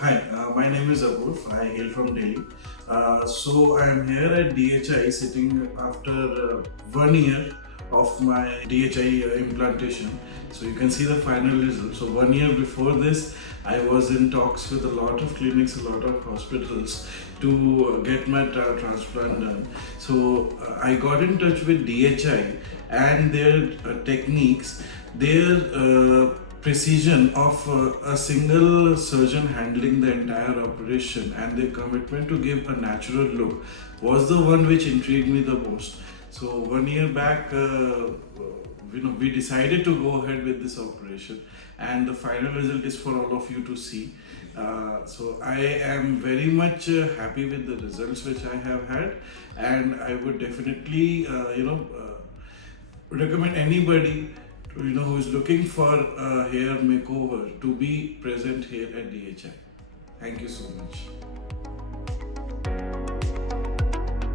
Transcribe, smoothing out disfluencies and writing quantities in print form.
Hi, my name is Apurv. I hail from Delhi. So I am here at DHI sitting after 1 year of my DHI implantation. So you can see the final result. So 1 year before this, I was in talks with a lot of clinics, a lot of hospitals to get my transplant done. So I got in touch with DHI and their techniques, their precision of a single surgeon handling the entire operation and their commitment to give a natural look was the one which intrigued me the most. So 1 year back, we decided to go ahead with this operation, and the final result is for all of you to see. So I am very much happy with the results which I have had, and I would definitely, recommend anybody who is looking for a hair makeover to be present here at DHI. Thank you so much.